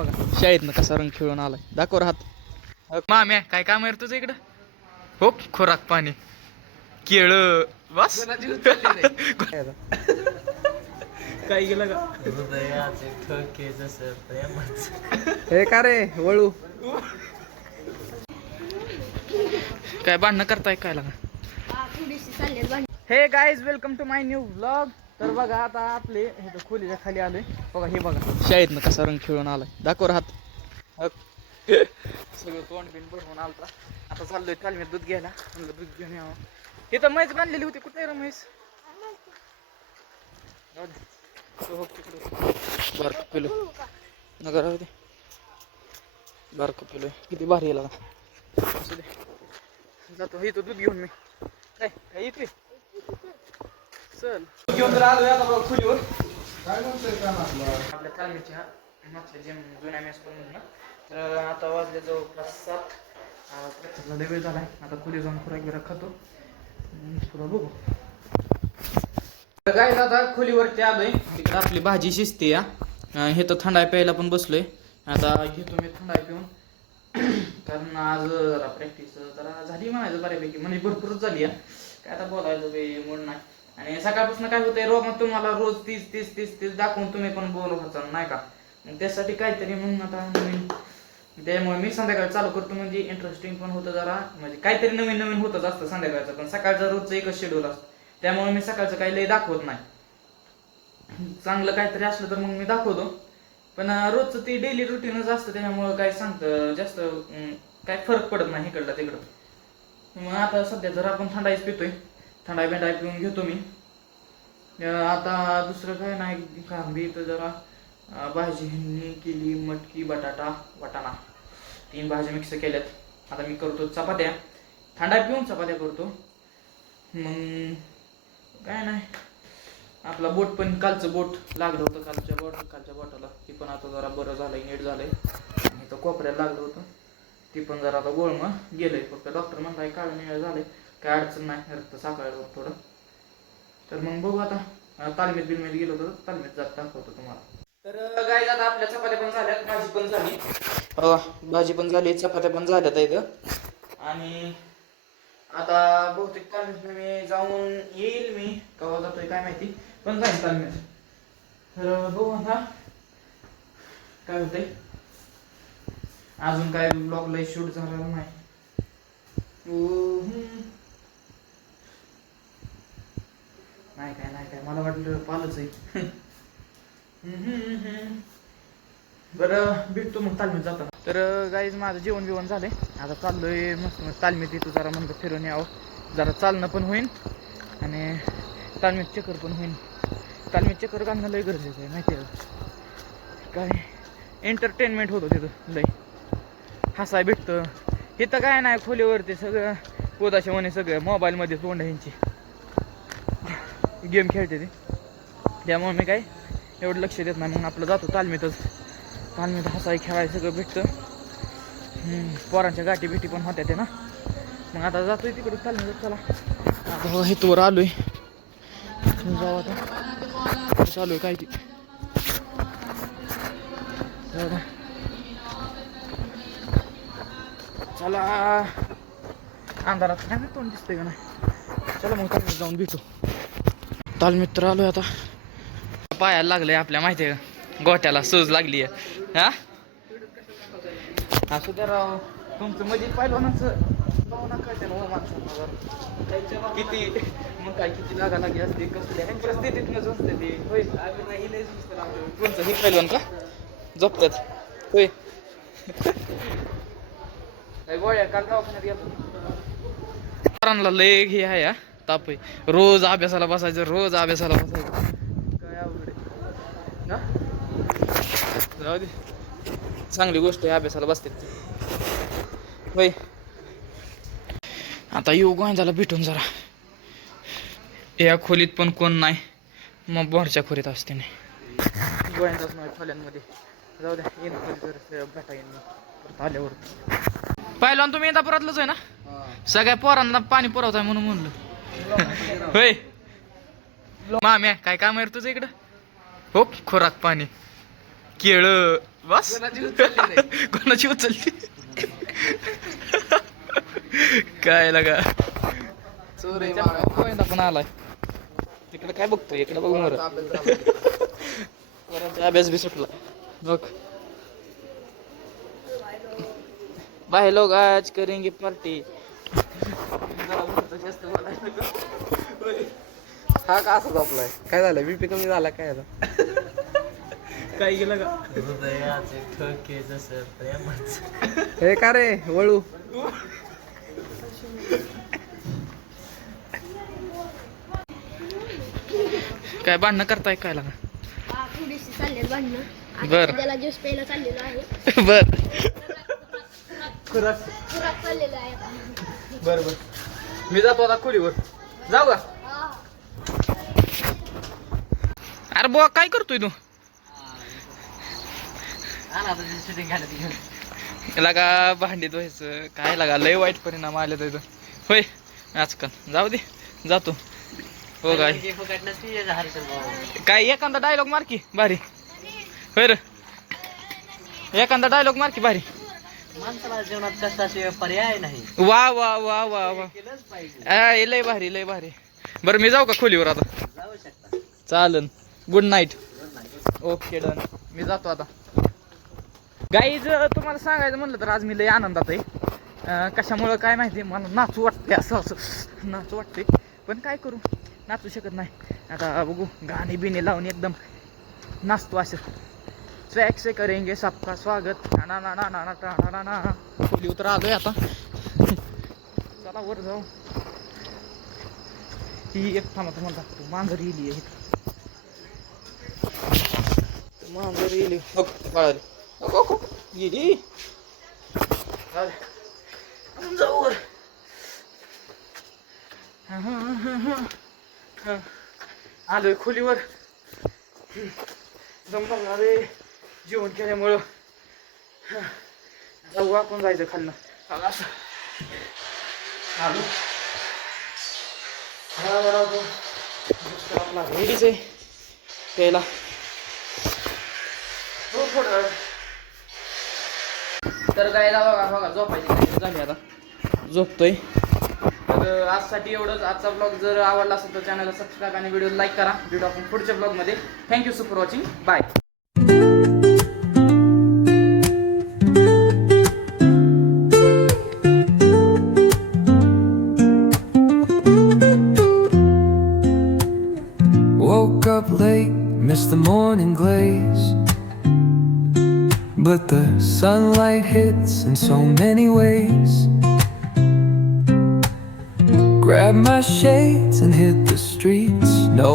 बघा शाळेतनं कसा रंग खेळून आलाय. दाखव राहत माम्या काय काम आहे तुझं इकडं. हो खोराक पाणी केळ बस काय गेलं का हृदयाचे ठोके जसं प्रेमाचं. हे का रे वळू काय भांडणं करताय काय लागा. Hey guys welcome to my new vlog. तर बघा आता आपले हे खोलीच्या खाली आलोय. बघा हे बघा शाळेतनं कसा रंग खेळून आलाय. दाखव राहत सगळं तोंड बिन भरून आलता. आता चाललोय तालमीत दूध घ्यायला. म्हणलं दूध घेऊन यावं. हे तर म्हैस बांधलेली होती. कुठे रे म्हैस. बारक पिलो नगर होते. बारक पिलो किती भारी लागा. असू दे जातो इथं दूध घेऊन मी. काय येते चल घेऊन तर आलोय आता बघा खोलीवर. आपल्या तालमीच्या मागच्या जिम जुन्या मेस पण. तर आता वाजले जवळपास 7. लय वेळ झालाय. आता खोली जाऊन खुराक बिराक खातो पुढं बघू. काय आता खोलीवरती आलोय. तिकडे आपली भाजी शिजते या. हे तर थंडाई प्यायला पण बसलोय. आता घेतो मी थंडाई पिऊन. कारण आज जरा प्रॅक्टिस जरा झाली म्हणायचं बऱ्यापैकी. म्हणजे भरपूरच झाली आहे. काय आता बोलायचं काही मूड नाही. आणि सकाळपासून काय होतंय मग तुम्हाला रोज तीस दाखवून तुम्ही पण बोलू होता नाही का. मग त्यासाठी काहीतरी म्हणून आता नवीन त्यामुळे मी संध्याकाळी चालू करतो. म्हणजे इंटरेस्टिंग पण होतं जरा. म्हणजे काहीतरी नवीन होतच असतं संध्याकाळचं. पण सकाळचं रोजचं एकच शेड्यूल असतं. त्यामुळे मी सकाळचं काही लय दाखवत नाही. चांगलं काहीतरी असलं तर मग मी दाखवतो. पण रोजचं ती डेली रुटीनच असतं. त्याच्यामुळं काय सांगतं जास्त काय फरक पडत नाही इकडला तिकडं. मग आता सध्या जर आपण थंडाईच पितोय. थंडाई बिंडाई पिऊन घेतो मी. आता दुसरं काय नाही काम बी. तर जरा भाजी केली मटकी वाटाणा 3 भाज्या मिक्स केल्यात. आता मी करतो चपात्या. थंडाई पिऊन चपात्या करतो. मग काय नाही आपला बोट पण कालचं बोट लागलं होतं. कालच्या बोटाला ती पण आता जरा बरं झालंय नीट झालंय. आणि तर कोपऱ्याला लागलं होतं ती पण जरा आता गोळमं गेलंय. फक्त डॉक्टर म्हणताय काळ निळ झालंय. काय अडचण नाही रक्त साकाळलं थोडं. तर मग बघू आता तालमीत गेलो तर तालमीत जात दाखवतो तुम्हाला. तर गाईज आता आपल्या चपात्या पण झाल्यात. भाजी पण झाली. भाजी पण झाली चपात्या पण झाल्यात इथं. आणि आता बहुतेक तालमीत मी जाऊन येईल. मी केव्हा जातोय काय माहिती. पण जाईल तालमीत. तर बघू आता काय होतंय. अजून काय ब्लॉगला शूट झालेला नाही. नाही काय मला वाटलं पालच आहे. बरं भेटतो मग तालमीत जाताना. तर गाईज माझं जेवण बिवण झालंय. आता चाललोय मस्त तालमीत येतो. जरा म्हणतो फिरून यावं. जरा चालणं पण होईल आणि तालमीत चक्कर पण होईल. तालमीत चक्कर घालणं लय गरजेचं आहे माहिती आहे. काय एंटरटेनमेंट होतं तिथं लय. हसाय भेटतं. इथं काय नाही खोलीवरती सगळं पोदाशे म्हणे सगळं मोबाईलमध्ये तोंड ह्यांची गेम खेळते ते. त्यामुळे मी काय एवढं लक्ष देत नाही. मग आपलं जातो तालमीत हसाय खेळायला सगळं भेटतं. पोरांच्या गाठी बिटी पण होत्या ते ना. मग आता जातोय तिकडे तालमीत. चला आता हेतूवर आलोय. जाऊ आता चालू आहे काय ती. चला अंधारात काय नाही तोंड दिसतंय का नाही. चला मग तालमीत जाऊन भेटू. तालमीत तर आलोय आता. पायाला लागलंय आपल्या माहिती आहे का. गोट्याला सूज लागली आहे. हा असू द्या राव. तुमचं म्हणजे पहिलवानाचं भावना कळते ना माणसांना किती. मग काय किती लागी असते कसल्या परिस्थितीतूनच असते ते. होय कोणचं हे पहिलवान का झोपतात होय. गोळ्या काल दवाखान्यात गेलो. पोरांना लय हे आहे हा ताप आहे. रोज अभ्यासाला बसायचं. काय अवघड आहे ना. जाऊ दे चांगली गोष्ट आहे अभ्यासाला बसते होय. आता येऊ गोंजाला भेटून जरा. या खोलीत पण कोण नाही. मग बोरच्या खोलीत असते नाही. गोंजाच नाही खोल्यांमध्ये. जाऊ द्या येईन खोली भेटा येईन परत आल्यावर. पहिलवान तुम्ही इंदापुरातलंच आहे ना. सगळ्या पोरांना पाणी पुरवताय म्हणून म्हणलं होय. माम्या काय काम आहे तुझं इकडं. हो खोराक पाणी केळ बस कोणाची उचलली काय लगा गोविंदा पण आलाय तिकडे काय बघतोय इकडे बघ मर अभ्यास बी सुटला बघ भाई लोग आज करेंगे पार्टी हा का असं झोपलाय काय झालं बीपी कमी झाला काय आता काय गेलं का हृदयाचे ठोके जसं प्रेमाचं. हे का रे वळू काय भांडणं करताय काय लागा थोडीशी चालले भांडणं बर त्याला ज्यूस प्यायला चाललेलो आहे बर खुराक चाललेला आहे आता. बर बर मी जातो आता खोलीवर जाऊ का हा. अरे बुवा काय करतोय तू लागा भांडी धुवायचं काय लागा लय वाईट परिणाम आले तर होय आजकाल जाऊ दे जातो हो काय एखादा डायलॉग मार की भारी होय रे एखादा डायलॉग मार की भारी माणसाला जीवनात कशाशिवाय पर्याय नाही. वा वा वा वा वा लय भारी लय भारी बरं मी जाऊ का खोलीवर आता जाऊ शकता. चालन गुड नाईट ओके डन मी जातो आता गाईज तुम्हाला सांगायचं म्हणलं तर आज मी लय आनंदात आहे कशामुळं काय माहिती मला नाचू वाटते असं नाचू वाटते पण काय करू नाचू शकत नाही आता बघू गाणी बिणी लावून एकदम नाचतो असं ट्रॅक से करेंगे सबका स्वागत ना ना ना ना ना ना ना खोली उतर आलोय आता चला वर जाऊ ही एक थांबा तुम्हाला दाखवतो मांजर येली आहे मांजर येली हो बाळाली गेली जाऊ वर आलोय खोलीवर जमलं रे जेवण केल्यामुळं आता वाकून जायचं खाल्लं असं आलो आपला रेडीच आहे प्यायला हो थोडं तर काय बघा बघा झोपायची झाली आता झोपतोय तर आजसाठी एवढंच आजचा ब्लॉग जर आवडला असेल तर चॅनलला सबस्क्राईब आणि व्हिडिओ लाईक करा भेटू आपण पुढच्या ब्लॉगमध्ये thank you so for watching bye Woke up late, missed the morning glaze. But the sunlight hits in so many ways. Grabbed my shades and hit the streets. No